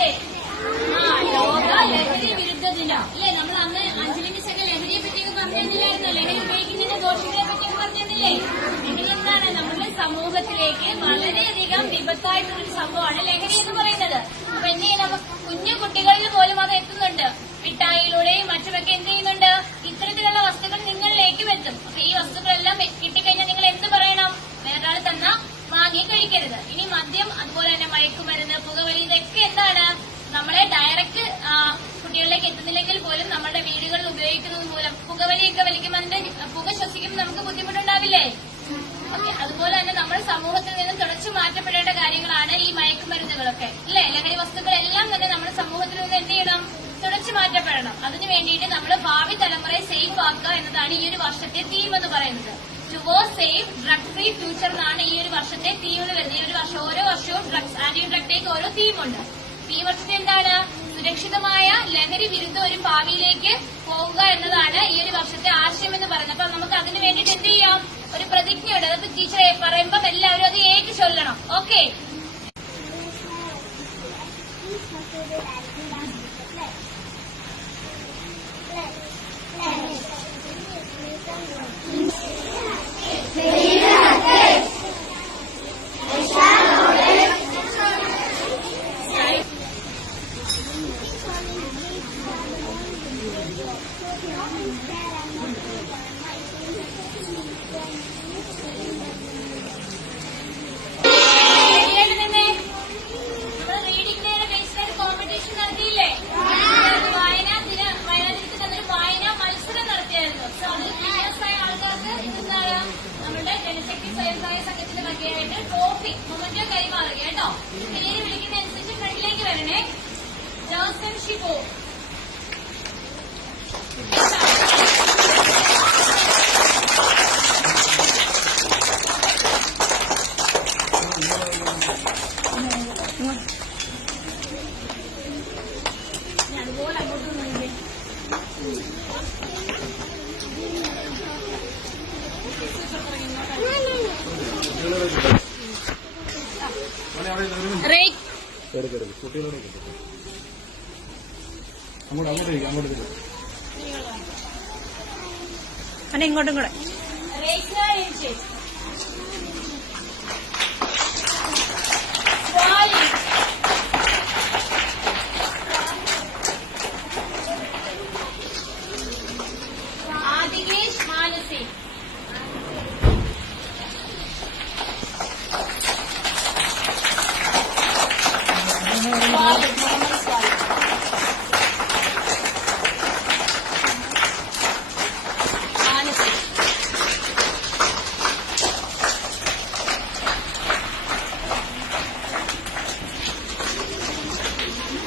Day. ലോക ലഹരി വിരുദ്ധ ദിനം അല്ലേ? നമ്മൾ അന്ന് 5 മിനിറ്റ് ലഹരിയെ പറ്റിയൊക്കെ പറഞ്ഞിട്ടില്ലായിരുന്നോ? ലഹരി ഉപയോഗിക്കുന്നതിന്റെ ദോഷങ്ങളെ പറ്റിയൊക്കെ പറഞ്ഞിട്ടില്ലേ? ഇതിലെന്താണ് നമ്മുടെ സമൂഹത്തിലേക്ക് വളരെയധികം വിപത്തായിട്ടുള്ളൊരു സംഭവമാണ് ലഹരി എന്ന് പറയുന്നത്. അപ്പൊ എന്ത് ചെയ്യണം? കുഞ്ഞു കുട്ടികളിൽ പോലും അത് എത്തുന്നുണ്ട്. മിഠായിയിലൂടെയും മറ്റുമൊക്കെ എന്ത് ചെയ്യുന്നുണ്ട്? ഇത്തരത്തിലുള്ള വസ്തുക്കൾ നിങ്ങളിലേക്കും എത്തും. അപ്പൊ ഈ വസ്തുക്കളെല്ലാം കിട്ടിക്കഴിഞ്ഞാൽ നിങ്ങൾ എന്ത് പറയണം? വേറൊരാൾ തന്ന വാങ്ങി കഴിക്കരുത്. ഇനി മദ്യം, അതുപോലെ തന്നെ മയക്കുമരുന്ന്, പുകവലി, ഇതൊക്കെ എന്താണ് നമ്മളെ ഡയറക്റ്റ് കുട്ടികളിലേക്ക് എത്തുന്നില്ലെങ്കിൽ പോലും നമ്മുടെ വീടുകളിൽ ഉപയോഗിക്കുന്നത് മൂലം പുകവലിയൊക്കെ വലിക്കുമ്പോൾ അതിന്റെ പുക ശ്വസിക്കുമ്പോൾ നമുക്ക് ബുദ്ധിമുട്ടുണ്ടാവില്ലേ? ഓക്കെ, അതുപോലെ തന്നെ നമ്മുടെ സമൂഹത്തിൽ നിന്നും തുടച്ചു മാറ്റപ്പെടേണ്ട കാര്യങ്ങളാണ് ഈ മയക്കുമരുന്നുകളൊക്കെ അല്ലെ? ലഹരി വസ്തുക്കളെല്ലാം തന്നെ നമ്മുടെ സമൂഹത്തിൽ നിന്ന് എന്ത് ചെയ്യണം? തുടച്ചു മാറ്റപ്പെടണം. അതിനു വേണ്ടിയിട്ട് നമ്മൾ ഭാവി തലമുറയെ സേഫ് ആക്കുക എന്നതാണ് ഈ ഒരു വർഷത്തെ തീം എന്ന് പറയുന്നത്. Towards safe drug free future എന്നാണ് ഈ ഒരു വർഷത്തെ തീമിൽ വരുന്നത്. ഈ ഒരു വർഷം ഓരോ വർഷവും ഡ്രഗ്സ് ആന്റി ഡ്രഗ് ഡേക്ക് ഓരോ തീമുണ്ട്. ഈ വർഷത്തെ എന്താണ്? സുരക്ഷിതമായ ലഹരി വിരുദ്ധ ഒരു ഭാവിയിലേക്ക് പോവുക എന്നതാണ് ഈ ഒരു വർഷത്തെ ആശയം എന്ന് പറയുന്നത്. അപ്പൊ നമുക്ക് അതിന് വേണ്ടിയിട്ട് എന്ത് ചെയ്യാം? ഒരു പ്രതിജ്ഞയുണ്ട്. അതൊക്കെ ടീച്ചറെ പറയുമ്പോൾ എല്ലാവരും അത് ഏറ്റു ചൊല്ലണം. ഓക്കെ, സംഘത്തിന്റെ വകയായിട്ട് ട്രോഫി മൊമെന്റോ കൈമാറുക കേട്ടോ. പേര് വിളിക്കുന്ന അനുസരിച്ച് ഫ്രണ്ടിലേക്ക് വരണേ. ജോസൻ ഷിബോ, അതുപോലെ അങ്ങോട്ട് നോക്കിയേ. ഇങ്ങോട്ടും കൂടെ ആദികേഷ് മാനസി,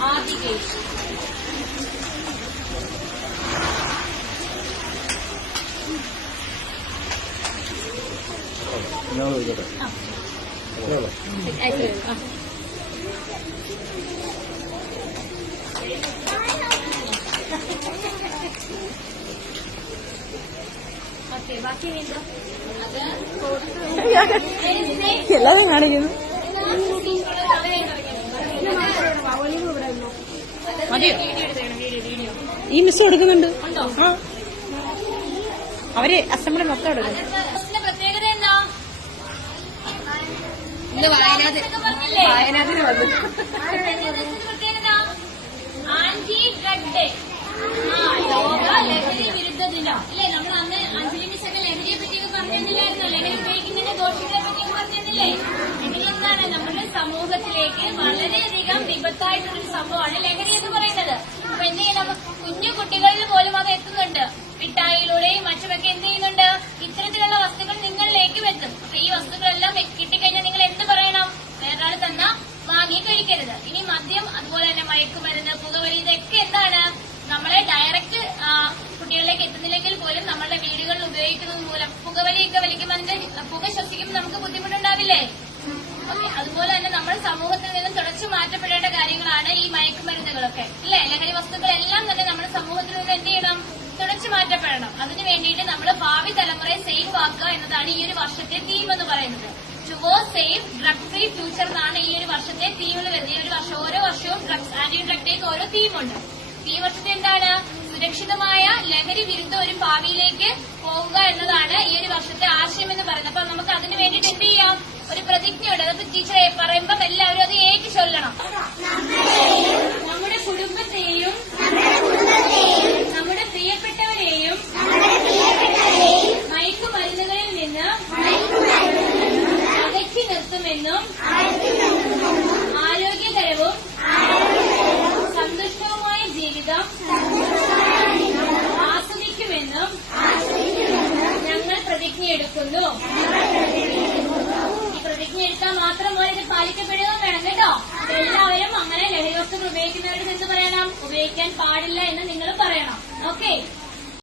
ആദികേഷ്, ഓക്കെ. ബാക്കി എന്തോ എല്ലാവരും കാണിക്കുന്നു. മതിയോ? ഈ മിസ് കൊടുക്കുന്നുണ്ട്. അവര് അസംബ്ലി മൊത്തം എടുക്കും. പ്രത്യേകത എന്താ? വയനാട്ടിന് വന്നു. പ്രത്യേകത ആന്റി ഡ്രഗ് ഡേ. ലോക ലഹരി വിരുദ്ധ ദിനം അല്ലേ? നമ്മൾ അന്ന് 5 മിനിറ്റ് ലഹരിയെ പറ്റിയൊക്കെ പറഞ്ഞിട്ടില്ലായിരുന്നോ? ലഹരി ഉപയോഗിക്കുന്നതിന്റെ ദോഷങ്ങളെ പറ്റിയൊക്കെ പറഞ്ഞിട്ടില്ലേ? ഇതിലെന്താണ് നമ്മുടെ സമൂഹത്തിലേക്ക് വളരെയധികം വിപത്തായിട്ടുള്ളൊരു സംഭവമാണ് ലഹരി എന്ന് പറയുന്നത്. അപ്പൊ എന്ത് ചെയ്യണം? കുഞ്ഞു കുട്ടികളിൽ പോലും അത് എത്തുന്നുണ്ട്. മിഠായിയിലൂടെയും മറ്റുമൊക്കെ എന്ത് ചെയ്യുന്നുണ്ട്? ഇത്തരത്തിലുള്ള വസ്തുക്കൾ നിങ്ങളിലേക്കും എത്തും. അപ്പൊ ഈ വസ്തുക്കളെല്ലാം കിട്ടിക്കഴിഞ്ഞാൽ നിങ്ങൾ എന്ത് പറയണം? വേറൊരാൾ തന്ന വാങ്ങി കഴിക്കരുത്. ഇനി മദ്യം, അതുപോലെ തന്നെ മയക്കുമരുന്ന്, പുകവലി, ഇതൊക്കെ എന്താണ് നമ്മളെ ഡയറക്റ്റ് കുട്ടികളിലേക്ക് എത്തുന്നില്ലെങ്കിൽ പോലും നമ്മുടെ വീടുകളിൽ ഉപയോഗിക്കുന്നത് മൂലം പുകവലിയൊക്കെ വലിക്കുമ്പോൾ അതിന്റെ പുക ശ്വസിക്കുമ്പോൾ നമുക്ക് ബുദ്ധിമുട്ടുണ്ടാവില്ലേ? ഓക്കെ, അതുപോലെ തന്നെ നമ്മുടെ സമൂഹത്തിൽ നിന്നും തുടച്ചു മാറ്റപ്പെടേണ്ട കാര്യങ്ങളാണ് ഈ മയക്കുമരുന്നുകളൊക്കെ അല്ലെ? ലഹരി വസ്തുക്കളെല്ലാം തന്നെ നമ്മുടെ സമൂഹത്തിൽ നിന്ന് എന്ത് ചെയ്യണം? തുടച്ചു മാറ്റപ്പെടണം. അതിനു വേണ്ടിയിട്ട് നമ്മൾ ഭാവി തലമുറയെ സേഫ് ആക്കുക എന്നതാണ് ഈ ഒരു വർഷത്തെ തീം എന്ന് പറയുന്നത്. Towards safe drug free future എന്നാണ് ഈ ഒരു വർഷത്തെ തീമിൽ വരുന്നത്. ഈ ഒരു വർഷം ഓരോ വർഷവും ഡ്രഗ്സ് ആന്റി ഡ്രഗ് ഡേക്ക് ഓരോ തീമുണ്ട്. ഈ വർഷത്തെ എന്താണ്? സുരക്ഷിതമായ ലഹരി വിരുദ്ധ ഒരു ഭാവിയിലേക്ക് പോവുക എന്നതാണ് ഈ ഒരു വർഷത്തെ ആശയം എന്ന് പറയുന്നത്. അപ്പൊ നമുക്ക് അതിന് വേണ്ടിയിട്ട് എന്ത് ചെയ്യാം? ഒരു പ്രതിജ്ഞയുണ്ട്. അതൊക്കെ ടീച്ചറെ പറയുമ്പോൾ എല്ലാവരും അത് ഏറ്റു ചൊല്ലണം. നമ്മുടെ കുടുംബത്തെയും നമ്മുടെ പ്രിയപ്പെട്ടവരെയും മയക്കുമരുന്നുകളിൽ നിന്ന് അകറ്റി നിർത്തുമെന്നും ആരോഗ്യകരവും സന്തുഷ്ടവുമായ ജീവിതം ആസ്വദിക്കുമെന്നും ഞങ്ങൾ പ്രതിജ്ഞയെടുക്കുന്നു. ഈ പ്രതിജ്ഞ എടുത്താൽ മാത്രം പോലെ ഇത് പാലിക്കപ്പെടുക വേണം കേട്ടോ. എല്ലാവരും അങ്ങനെ ലഹരി വസ്തുക്കൾ ഉപയോഗിക്കുന്നവരുടെ എന്ത് പറയണം? ഉപയോഗിക്കാൻ പാടില്ല എന്ന് നിങ്ങൾ പറയണം. ഓക്കെ.